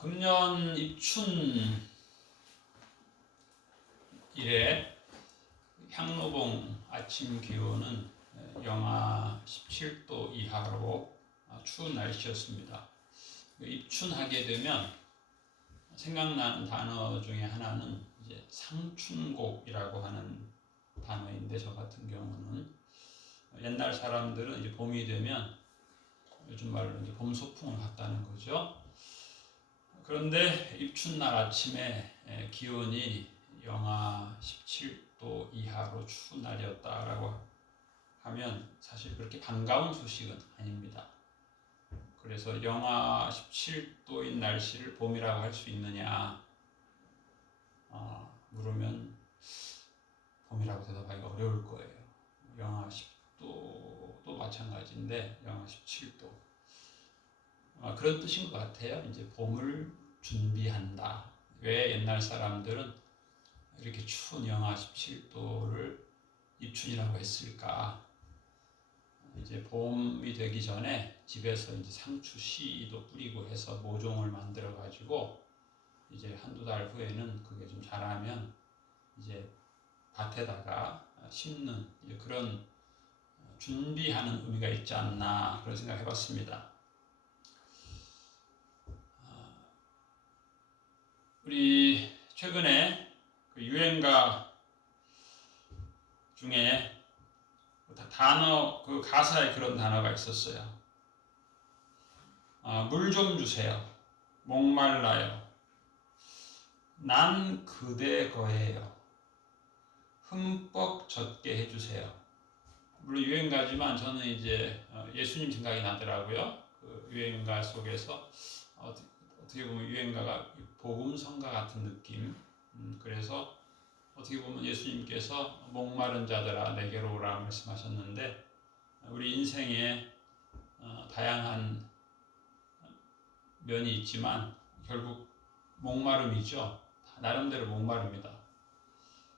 금년 입춘 이래 향로봉 아침 기온은 영하 17도 이하로 추운 날씨였습니다. 입춘하게 되면 생각나는 단어 중에 하나는 이제 상춘곡이라고 하는 단어인데, 저 같은 경우는 옛날 사람들은 이제 봄이 되면 요즘 말로 이제 봄 소풍을 갔다는 거죠. 그런데 입춘날 아침에 기온이 영하 17도 이하로 추운 날이었다라고 하면 사실 그렇게 반가운 소식은 아닙니다. 그래서 영하 17도인 날씨를 봄이라고 할 수 있느냐 물으면 봄이라고 대답하기가 어려울 거예요. 영하 10도도 마찬가지인데 영하 17도 그런 뜻인 것 같아요. 이제 봄을 준비한다. 왜 옛날 사람들은 이렇게 추운 영하 17도를 입춘이라고 했을까? 이제 봄이 되기 전에 집에서 이제 상추 씨도 뿌리고 해서 모종을 만들어 가지고 이제 한두 달 후에는 그게 좀 자라면 이제 밭에다가 심는 그런 준비하는 의미가 있지 않나, 그런 생각 해봤습니다. 우리 최근에 그 유행가 중에 단어, 그 가사에 그런 단어가 있었어요. 물 좀 주세요. 목말라요. 난 그대 거예요. 흠뻑 젖게 해주세요. 물론 유행가지만 저는 이제 예수님 생각이 나더라고요. 그 유행가 속에서 어떻게 보면 유행가가 복음성가 같은 느낌. 그래서 어떻게 보면 예수님께서 목마른 자들아 내게로 오라 말씀하셨는데, 우리 인생에 다양한 면이 있지만 결국 목마름이죠. 나름대로 목마릅니다.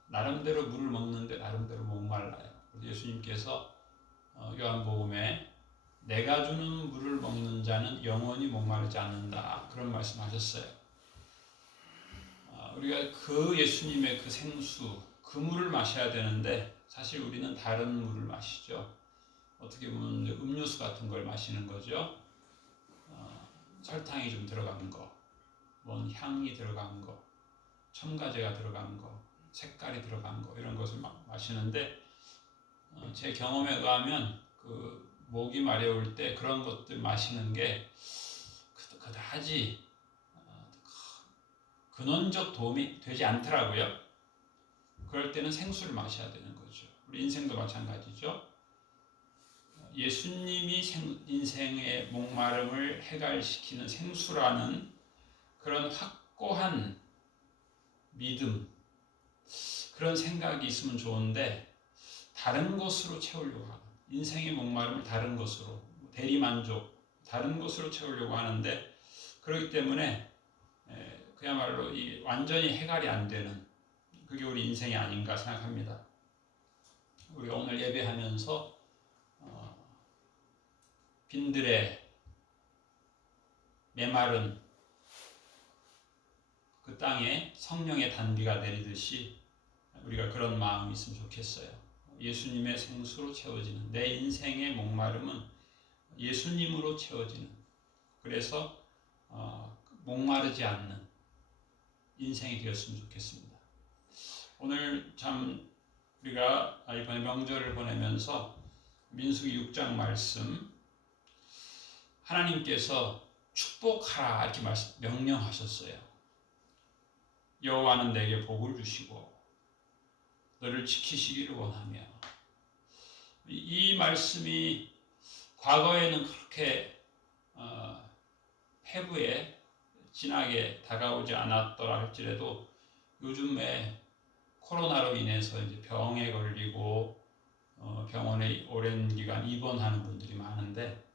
나름대로 물을 먹는데 나름대로 목말라요. 예수님께서 요한복음에 내가 주는 물을 먹는 자는 영원히 목마르지 않는다, 그런 말씀하셨어요. 우리가 그 예수님의 그 생수, 그 물을 마셔야 되는데 사실 우리는 다른 물을 마시죠. 어떻게 보면 음료수 같은 걸 마시는 거죠. 설탕이 좀 들어간 거, 뭔 향이 들어간 거, 첨가제가 들어간 거, 색깔이 들어간 거, 이런 것을 마시는데 제 경험에 의하면 그 목이 마려울 때 그런 것들 마시는 게 그다지 근원적 도움이 되지 않더라고요. 그럴 때는 생수를 마셔야 되는 거죠. 우리 인생도 마찬가지죠. 예수님이 인생의 목마름을 해갈시키는 생수라는 그런 확고한 믿음, 그런 생각이 있으면 좋은데 다른 것으로 채우려고 하고, 인생의 목마름을 다른 것으로, 대리만족, 다른 것으로 채우려고 하는데, 그렇기 때문에 그야말로 완전히 해갈이 안 되는, 그게 우리 인생이 아닌가 생각합니다. 우리가 오늘 예배하면서 빈들에 메마른 그 땅에 성령의 단비가 내리듯이 우리가 그런 마음이 있으면 좋겠어요. 예수님의 생수로 채워지는, 내 인생의 목마름은 예수님으로 채워지는, 그래서 목마르지 않는 인생이 되었으면 좋겠습니다. 오늘 참 우리가 이번에 명절을 보내면서 민수기 6장 말씀, 하나님께서 축복하라 이렇게 명령하셨어요. 여호와는 내게 복을 주시고 너를 지키시기를 원하며, 이 말씀이 과거에는 그렇게 패부에 진하게 다가오지 않았더라 할지라도 요즘에 코로나로 인해서 이제 병에 걸리고 병원에 오랜 기간 입원하는 분들이 많은데,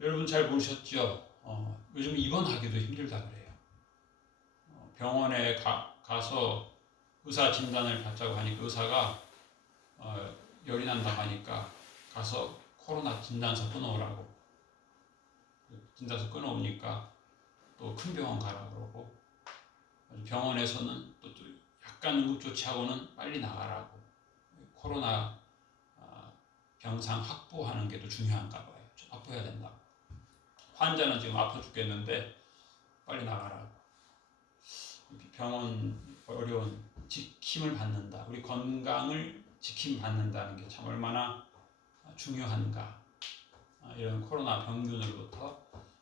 여러분 잘 보셨죠? 요즘 입원하기도 힘들다 그래요. 병원에 가서 의사 진단을 받자고 하니까 의사가 열이 난다 하니까 가서 코로나 진단서 끊어오라고, 진단서 끊어오니까 또 큰 병원 가라 그러고, 병원에서는 또 약간 응급조치하고는 빨리 나가라고. 코로나 병상 확보하는 게 더 중요한가 봐요. 좀 확보해야 된다고. 환자는 지금 아파 죽겠는데 빨리 나가라고. 병원 어려운 지킴을 받는다. 우리 건강을 지킴받는다는 게 참 얼마나 중요한가. 이런 코로나 병균으로부터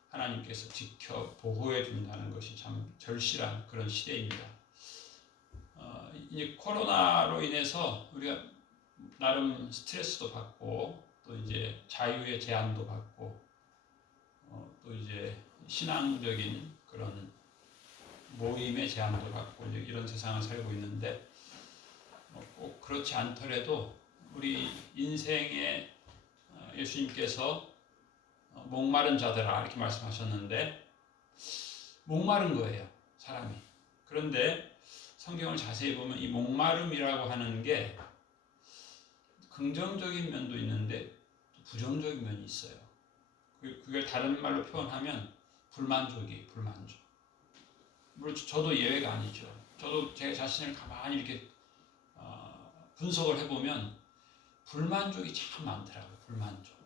하나님께서 지켜 보호해 준다는 것이 참 절실한 그런 시대입니다. 이제 코로나로 인해서 우리가 나름 스트레스도 받고 또 이제 자유의 제한도 받고 또 이제 신앙적인 그런 모임의 제한도 받고 이제 이런 세상을 살고 있는데 꼭 그렇지 않더라도 우리 인생에 예수님께서 목마른 자들아 이렇게 말씀하셨는데 목마른 거예요, 사람이. 그런데 성경을 자세히 보면 이 목마름이라고 하는 게 긍정적인 면도 있는데 부정적인 면이 있어요. 그걸 다른 말로 표현하면 불만족이에요, 불만족. 물론 저도 예외가 아니죠. 저도 제 자신을 가만히 이렇게 분석을 해보면 불만족이 참 많더라고요. 불만족.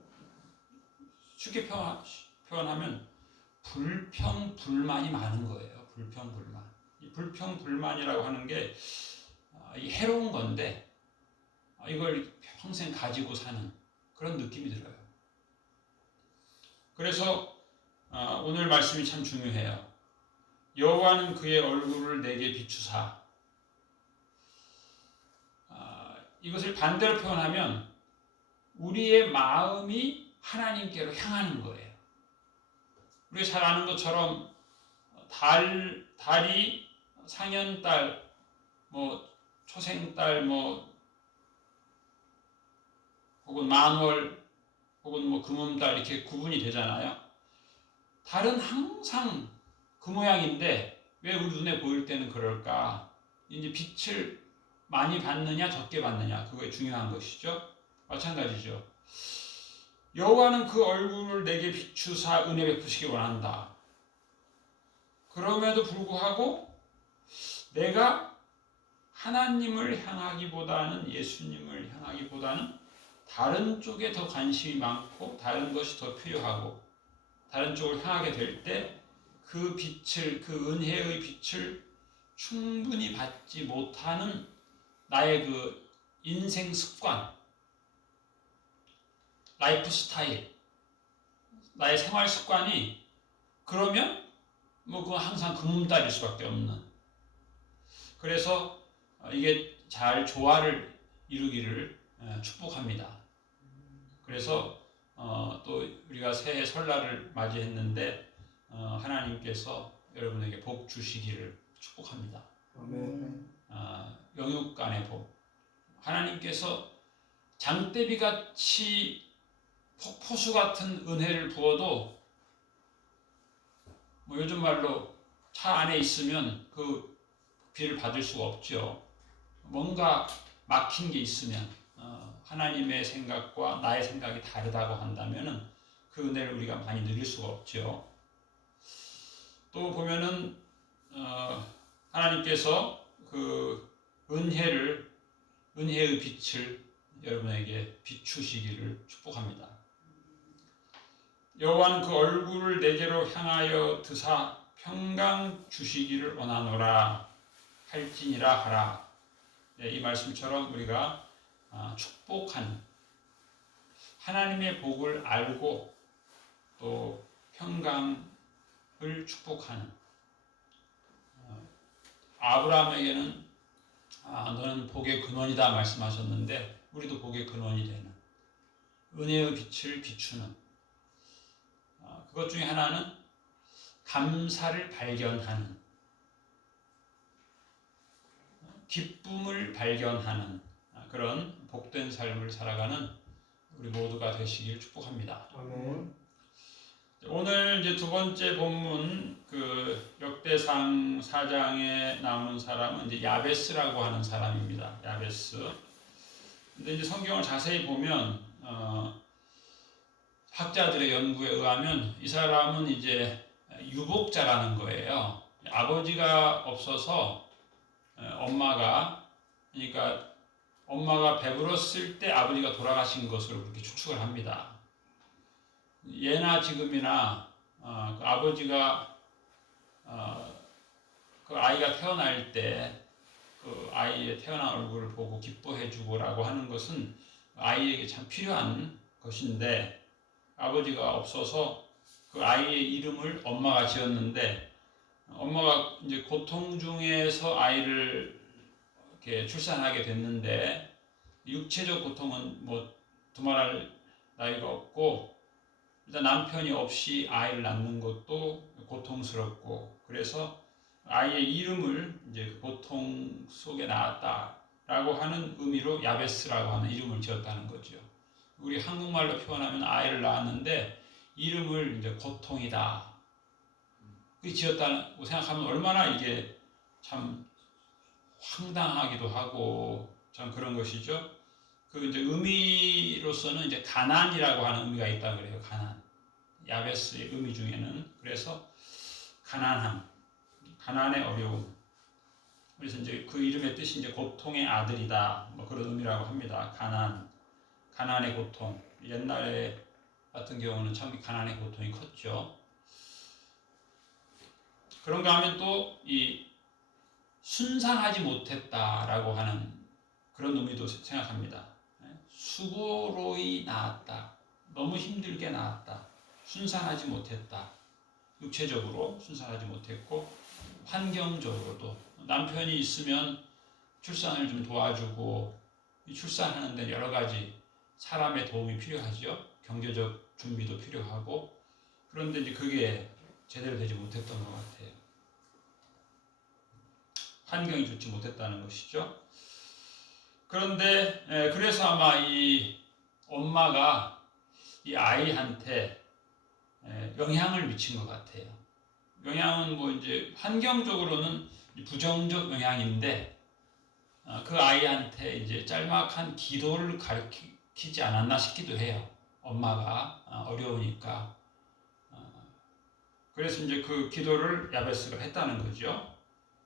쉽게 표현하면 불평불만이 많은 거예요. 불평불만. 이 불평불만이라고 하는 게 해로운 건데 이걸 평생 가지고 사는 그런 느낌이 들어요. 그래서 오늘 말씀이 참 중요해요. 여호와는 그의 얼굴을 내게 비추사. 이것을 반대로 표현하면 우리의 마음이 하나님께로 향하는 거예요. 우리가 잘 아는 것처럼 달이 상현달, 초생달, 혹은 만월, 혹은 금음달 이렇게 구분이 되잖아요. 달은 항상 그 모양인데 왜 우리 눈에 보일 때는 그럴까? 이제 빛을 많이 받느냐 적게 받느냐 그거에 중요한 것이죠. 마찬가지죠. 여호와는 그 얼굴을 내게 비추사 은혜 베푸시기 원한다. 그럼에도 불구하고 내가 하나님을 향하기보다는 예수님을 향하기보다는 다른 쪽에 더 관심이 많고 다른 것이 더 필요하고 다른 쪽을 향하게 될 때 그 빛을, 그 은혜의 빛을 충분히 받지 못하는 나의 그 인생 습관, 라이프 스타일, 나의 생활 습관이 그러면 그건 항상 금음달일 수밖에 없는. 그래서 이게 잘 조화를 이루기를 축복합니다. 그래서 또 우리가 새해 설날을 맞이했는데 하나님께서 여러분에게 복 주시기를 축복합니다. 아멘. 영육간의 복. 하나님께서 장대비같이 폭포수 같은 은혜를 부어도 요즘 말로 차 안에 있으면 그 비를 받을 수가 없죠. 뭔가 막힌 게 있으면 하나님의 생각과 나의 생각이 다르다고 한다면 그 은혜를 우리가 많이 누릴 수가 없죠. 또 보면은 하나님께서 그 은혜의 빛을 여러분에게 비추시기를 축복합니다. 여호와는 그 얼굴을 내게로 향하여 드사 평강 주시기를 원하노라 할지니라 하라. 이 말씀처럼 우리가 축복하는 하나님의 복을 알고 또 평강을 축복하는 아브라함에게는 너는 복의 근원이다 말씀하셨는데 우리도 복의 근원이 되는 은혜의 빛을 비추는 그것 중에 하나는 감사를 발견하는 기쁨을 발견하는 그런 복된 삶을 살아가는 우리 모두가 되시길 축복합니다. 아멘. 오늘 이제 두 번째 본문 그 역대상 4장에 나오는 사람은 이제 야베스라고 하는 사람입니다. 야베스. 근데 이제 성경을 자세히 보면 학자들의 연구에 의하면 이 사람은 이제 유복자라는 거예요. 아버지가 없어서 엄마가, 그러니까 엄마가 배불렀을 때 아버지가 돌아가신 것으로 그렇게 추측을 합니다. 예나 지금이나 그 아버지가 그 아이가 태어날 때 그 아이의 태어난 얼굴을 보고 기뻐해주고라고 하는 것은 아이에게 참 필요한 것인데, 아버지가 없어서 그 아이의 이름을 엄마가 지었는데, 엄마가 이제 고통 중에서 아이를 이렇게 출산하게 됐는데, 육체적 고통은 뭐 두말할 나위가 없고, 일단 남편이 없이 아이를 낳는 것도 고통스럽고, 그래서 아이의 이름을 이제 그 고통 속에 낳았다라고 하는 의미로 야베스라고 하는 이름을 지었다는 거죠. 우리 한국말로 표현하면 아이를 낳았는데 이름을 이제 고통이다 그 지었다고 생각하면 얼마나 이게 참 황당하기도 하고 참 그런 것이죠. 그 이제 의미로서는 이제 가난이라고 하는 의미가 있다 그래요. 가난. 야베스의 의미 중에는 그래서 가난함, 가난의 어려움. 그래서 이제 그 이름의 뜻이 이제 고통의 아들이다. 뭐 그런 의미라고 합니다. 가난, 가난의 고통. 옛날에 같은 경우는 참 가난의 고통이 컸죠. 그런가 하면 또 이 순산하지 못했다라고 하는 그런 의미도 생각합니다. 수고로이 낳았다. 너무 힘들게 낳았다. 순산하지 못했다. 육체적으로 순산하지 못했고 환경적으로도 남편이 있으면 출산을 좀 도와주고 출산하는 데 여러 가지 사람의 도움이 필요하죠. 경제적 준비도 필요하고 그런데 이제 그게 제대로 되지 못했던 것 같아요. 환경이 좋지 못했다는 것이죠. 그런데 그래서 아마 이 엄마가 이 아이한테 영향을 미친 것 같아요. 영향은 뭐 이제 환경적으로는 부정적 영향인데 그 아이한테 이제 짤막한 기도를 가르치지 않았나 싶기도 해요. 엄마가 어려우니까. 그래서 이제 그 기도를 야베스가 했다는 거죠.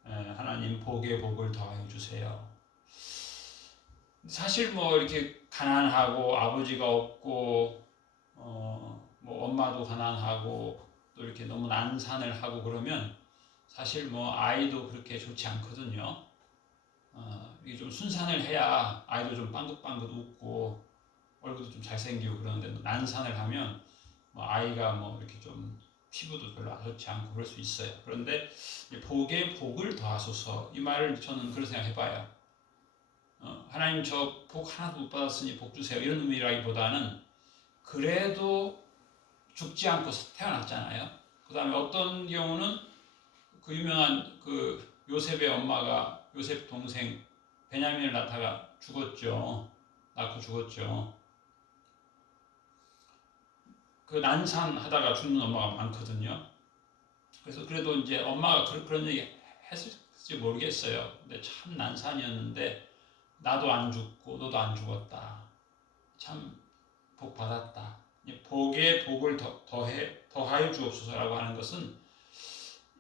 하나님 복에 복을 더하여 주세요. 사실 뭐 이렇게 가난하고 아버지가 없고 뭐 엄마도 가난하고 또 이렇게 너무 난산을 하고 그러면 사실 뭐 아이도 그렇게 좋지 않거든요. 이게 좀 순산을 해야 아이도 좀 빵긋빵긋 웃고 얼굴도 좀 잘생기고 그러는데 난산을 하면 뭐 아이가 뭐 이렇게 좀 피부도 별로 좋지 않고 그럴 수 있어요. 그런데 복에 복을 더하소서 이 말을 저는 그런 생각 해봐요. 하나님 저 복 하나도 못 받았으니 복 주세요 이런 의미라기보다는 그래도 죽지 않고 태어났잖아요. 그 다음에 어떤 경우는 그 유명한 그 요셉의 엄마가 요셉 동생 베냐민을 낳다가 죽었죠. 낳고 죽었죠. 그 난산하다가 죽는 엄마가 많거든요. 그래서 그래도 이제 엄마가 그런 얘기 했을지 모르겠어요. 근데 참 난산이었는데 나도 안 죽고 너도 안 죽었다. 참 복 받았다. 복에 복을 더하여 주옵소서라고 하는 것은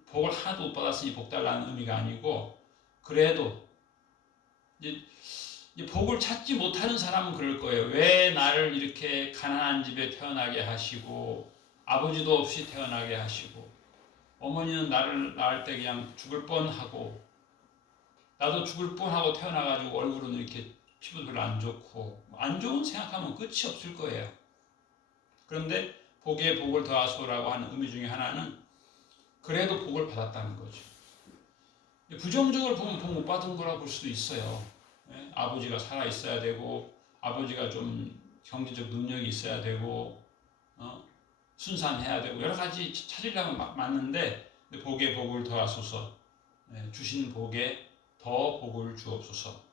복을 하나도 못 받았으니 복 달라는 의미가 아니고 그래도 이제 복을 찾지 못하는 사람은 그럴 거예요. 왜 나를 이렇게 가난한 집에 태어나게 하시고 아버지도 없이 태어나게 하시고 어머니는 나를 낳을 때 그냥 죽을 뻔하고 나도 죽을 뻔하고 태어나가지고 얼굴은 이렇게 피부도 별로 안 좋고 안 좋은 생각하면 끝이 없을 거예요. 그런데 복에 복을 더하소라고 하는 의미 중에 하나는 그래도 복을 받았다는 거죠. 부정적으로 보면 복 못 받은 거라고 볼 수도 있어요. 아버지가 살아 있어야 되고 아버지가 좀 경제적 능력이 있어야 되고 순산해야 되고 여러 가지 찾으려면 맞는데 복에 복을 더하소서 주신 복에 더 복을 주옵소서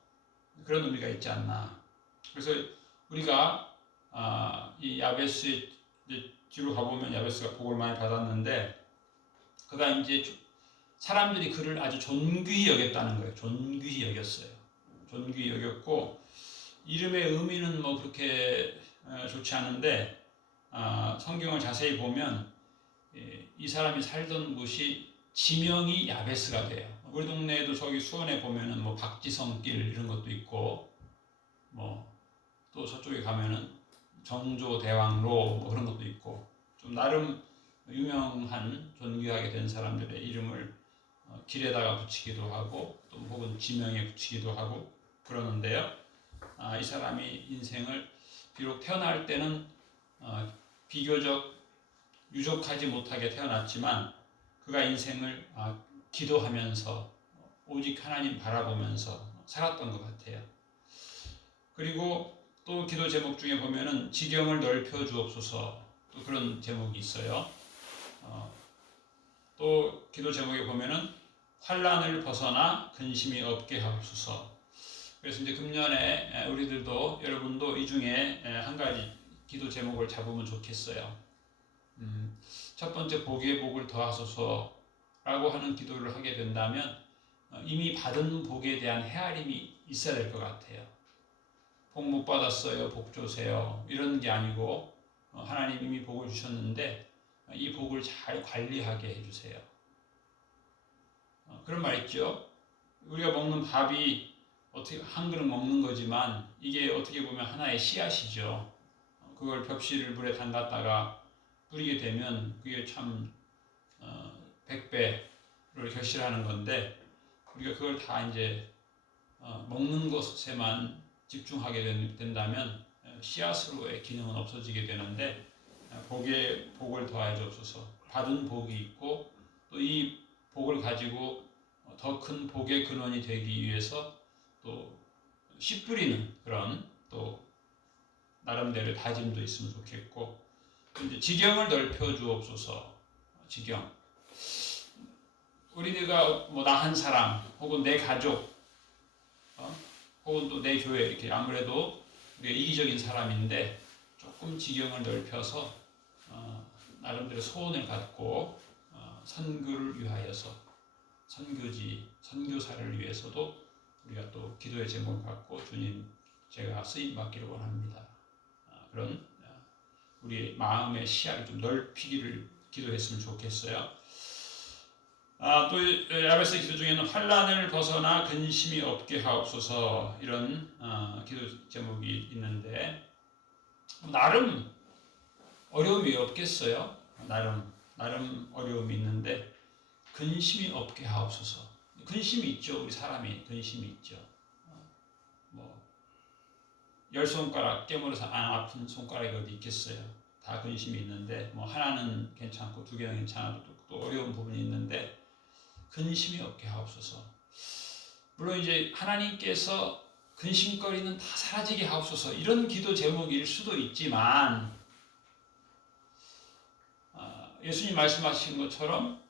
그런 의미가 있지 않나. 그래서 우리가 이 야베스의 뒤로 가보면 야베스가 복을 많이 받았는데 그가 이제 사람들이 그를 아주 존귀히 여겼다는 거예요. 존귀히 여겼어요. 존귀히 여겼고 이름의 의미는 뭐 그렇게 좋지 않은데 성경을 자세히 보면 이 사람이 살던 곳이 지명이 야베스가 돼요. 우리 동네에도 저기 수원에 보면은 뭐 박지성길 이런 것도 있고, 뭐 또 저쪽에 가면은 정조대왕로 뭐 그런 것도 있고, 좀 나름 유명한 존귀하게 된 사람들의 이름을 길에다가 붙이기도 하고, 또 혹은 지명에 붙이기도 하고 그러는데요. 이 사람이 인생을 비록 태어날 때는 비교적 유족하지 못하게 태어났지만 그가 인생을 기도하면서 오직 하나님 바라보면서 살았던 것 같아요. 그리고 또 기도 제목 중에 보면은 지경을 넓혀 주옵소서, 또 그런 제목이 있어요. 또 기도 제목에 보면은 환난을 벗어나 근심이 없게 하옵소서. 그래서 이제 금년에 우리들도, 여러분도 이 중에 한 가지 기도 제목을 잡으면 좋겠어요. 첫 번째, 복의 복을 더하소서라고 하는 기도를 하게 된다면 이미 받은 복에 대한 헤아림이 있어야 될 것 같아요. 복 못 받았어요, 복 주세요, 이런 게 아니고 하나님 이미 복을 주셨는데 이 복을 잘 관리하게 해주세요. 그런 말 있죠. 우리가 먹는 밥이 어떻게 한 그릇 먹는 거지만 이게 어떻게 보면 하나의 씨앗이죠. 그걸 벽실을 물에 담갔다가 뿌리게 되면 그게 참 100배를 결실하는 건데, 우리가 그걸 다 이제 먹는 것에만 집중하게 된다면 씨앗으로의 기능은 없어지게 되는데, 복에 복을 더하여 주옵소서. 받은 복이 있고 또 이 복을 가지고 더 큰 복의 근원이 되기 위해서 또 씨 뿌리는 그런 또 나름대로의 다짐도 있으면 좋겠고, 이제 지경을 넓혀 주옵소서. 지경. 우리가 뭐 나 한 사람 혹은 내 가족 혹은 또 내 교회, 이렇게 아무래도 우리가 이기적인 사람인데 조금 지경을 넓혀서 나름대로 소원을 갖고 선교를 위하여서, 선교지, 선교사를 위해서도 우리가 또 기도의 제목을 갖고 주님 제가 쓰임 받기를 원합니다. 그런 우리 마음의 시야를 좀 넓히기를 기도했으면 좋겠어요. 또 야베스 기도 중에는 환난을 벗어나 근심이 없게 하옵소서, 이런 기도 제목이 있는데 나름 어려움이 없겠어요. 나름 어려움이 있는데 근심이 없게 하옵소서. 근심이 있죠. 우리 사람이 근심이 있죠. 뭐 10손가락 깨물어서 안 아픈 손가락이 어디 있겠어요. 다 근심이 있는데 뭐 하나는 괜찮고 두 개는 괜찮아도 또 어려운 부분이 있는데 근심이 없게 하옵소서. 물론 이제 하나님께서 근심거리는 다 사라지게 하옵소서, 이런 기도 제목일 수도 있지만 예수님 말씀하신 것처럼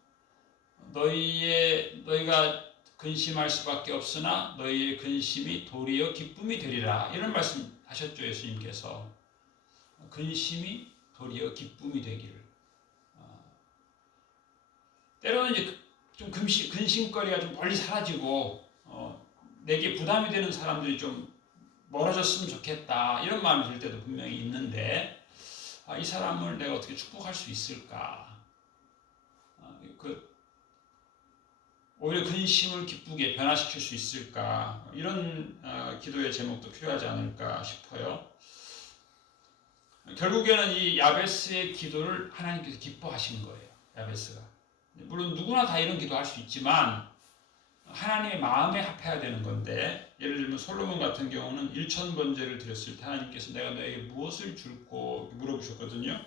너희가 근심할 수밖에 없으나 너희의 근심이 도리어 기쁨이 되리라, 이런 말씀하셨죠. 예수님께서 근심이 도리어 기쁨이 되기를. 때로는 이제 좀 근심거리가 좀 멀리 사라지고 내게 부담이 되는 사람들이 좀 멀어졌으면 좋겠다, 이런 마음이 들 때도 분명히 있는데 이 사람을 내가 어떻게 축복할 수 있을까? 오히려 근심을 기쁘게 변화시킬 수 있을까? 이런 기도의 제목도 필요하지 않을까 싶어요. 결국에는 이 야베스의 기도를 하나님께서 기뻐하신 거예요. 야베스가. 물론 누구나 다 이런 기도할 수 있지만 하나님의 마음에 합해야 되는 건데, 예를 들면 솔로몬 같은 경우는 1000번제를 드렸을 때 하나님께서 내가 너에게 무엇을 줄고 물어보셨거든요.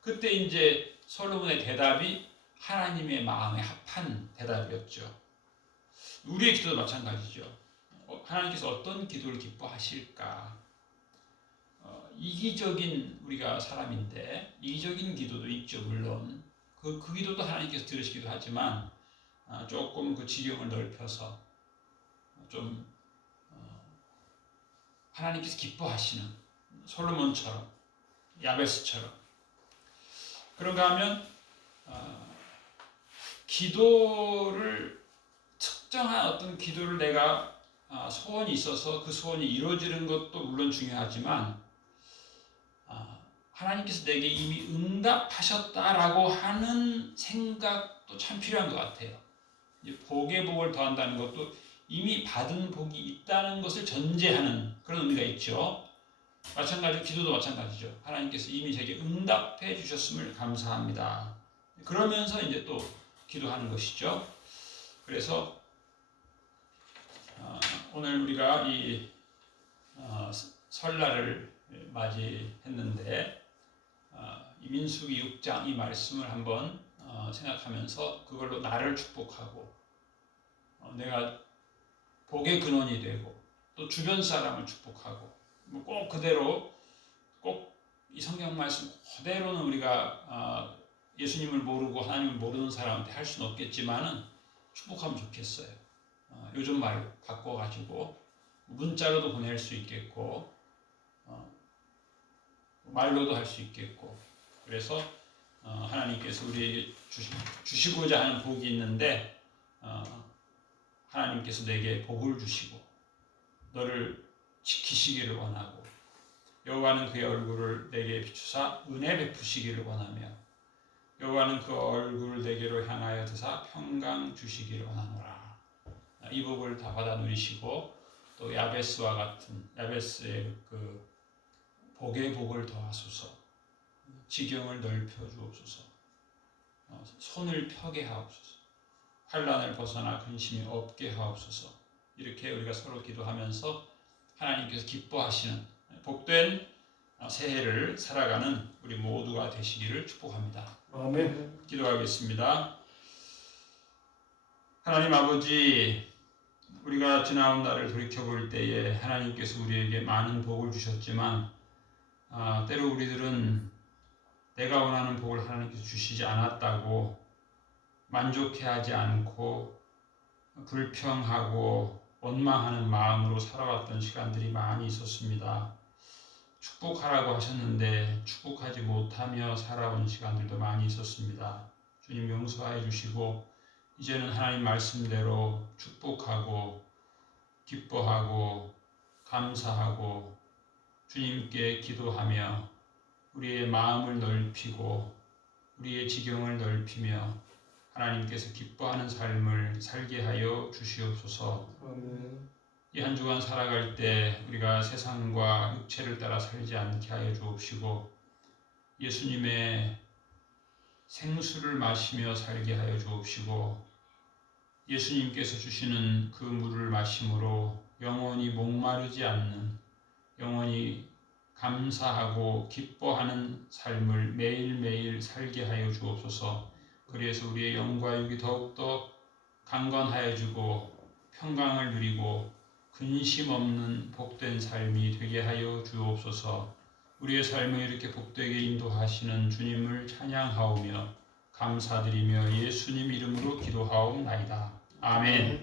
그때 이제 솔로몬의 대답이 하나님의 마음에 합한 대답이었죠. 우리의 기도도 마찬가지죠. 하나님께서 어떤 기도를 기뻐하실까? 이기적인 우리가 사람인데 이기적인 기도도 있죠. 물론 그 기도도 하나님께서 들으시기도 하지만 조금 그 지경을 넓혀서 좀 하나님께서 기뻐하시는 솔로몬처럼, 야베스처럼 그런가 하면 기도를, 특정한 어떤 기도를 내가 소원이 있어서 그 소원이 이루어지는 것도 물론 중요하지만 하나님께서 내게 이미 응답하셨다라고 하는 생각도 참 필요한 것 같아요. 이제 복에 복을 더한다는 것도 이미 받은 복이 있다는 것을 전제하는 그런 의미가 있죠. 마찬가지로 기도도 마찬가지죠. 하나님께서 이미 제게 응답해 주셨음을 감사합니다. 그러면서 이제 또 기도하는 것이죠. 그래서 오늘 우리가 이 설날을 맞이했는데 이 민수기 6장 이 말씀을 한번 생각하면서 그걸로 나를 축복하고 내가 복의 근원이 되고 또 주변 사람을 축복하고 꼭 그대로 꼭 이 성경 말씀 그대로는 우리가 예수님을 모르고 하나님을 모르는 사람한테 할 수는 없겠지만은 축복하면 좋겠어요. 요즘 말 바꿔가지고 문자로도 보낼 수 있겠고 말로도 할 수 있겠고 그래서 하나님께서 우리에게 주시고자 하는 복이 있는데 하나님께서 내게 복을 주시고 너를 지키시기를 원하고 여호와는 그의 얼굴을 내게 비추사 은혜 베푸시기를 원하며 여호와는 그 얼굴을 내게로 향하여 드사 평강 주시기를 원하노라. 이 복을 다 받아 누리시고 또 야베스와 같은 야베스의 그 복의 복을 더하소서. 지경을 넓혀 주옵소서. 손을 펴게 하옵소서. 환난을 벗어나 근심이 없게 하옵소서. 이렇게 우리가 서로 기도하면서 하나님께서 기뻐하시는 복된 새해를 살아가는 우리 모두가 되시기를 축복합니다. 아멘. 기도하겠습니다. 하나님 아버지, 우리가 지나온 날을 돌이켜볼 때에 하나님께서 우리에게 많은 복을 주셨지만 때로 우리들은 내가 원하는 복을 하나님께서 주시지 않았다고 만족해하지 않고 불평하고 원망하는 마음으로 살아왔던 시간들이 많이 있었습니다. 축복하라고 하셨는데 축복하지 못하며 살아온 시간들도 많이 있었습니다. 주님 용서해 주시고 이제는 하나님 말씀대로 축복하고 기뻐하고 감사하고 주님께 기도하며 우리의 마음을 넓히고 우리의 지경을 넓히며 하나님께서 기뻐하는 삶을 살게 하여 주시옵소서. 아멘. 이 한 주간 살아갈 때 우리가 세상과 육체를 따라 살지 않게 하여 주옵시고 예수님의 생수를 마시며 살게 하여 주옵시고 예수님께서 주시는 그 물을 마심으로 영원히 목마르지 않는 영원히 감사하고 기뻐하는 삶을 매일매일 살게 하여 주옵소서. 그래서 우리의 영과 육이 더욱더 강건하여 주고 평강을 누리고 근심 없는 복된 삶이 되게 하여 주옵소서. 우리의 삶을 이렇게 복되게 인도하시는 주님을 찬양하오며 감사드리며 예수님 이름으로 기도하옵나이다. 아멘.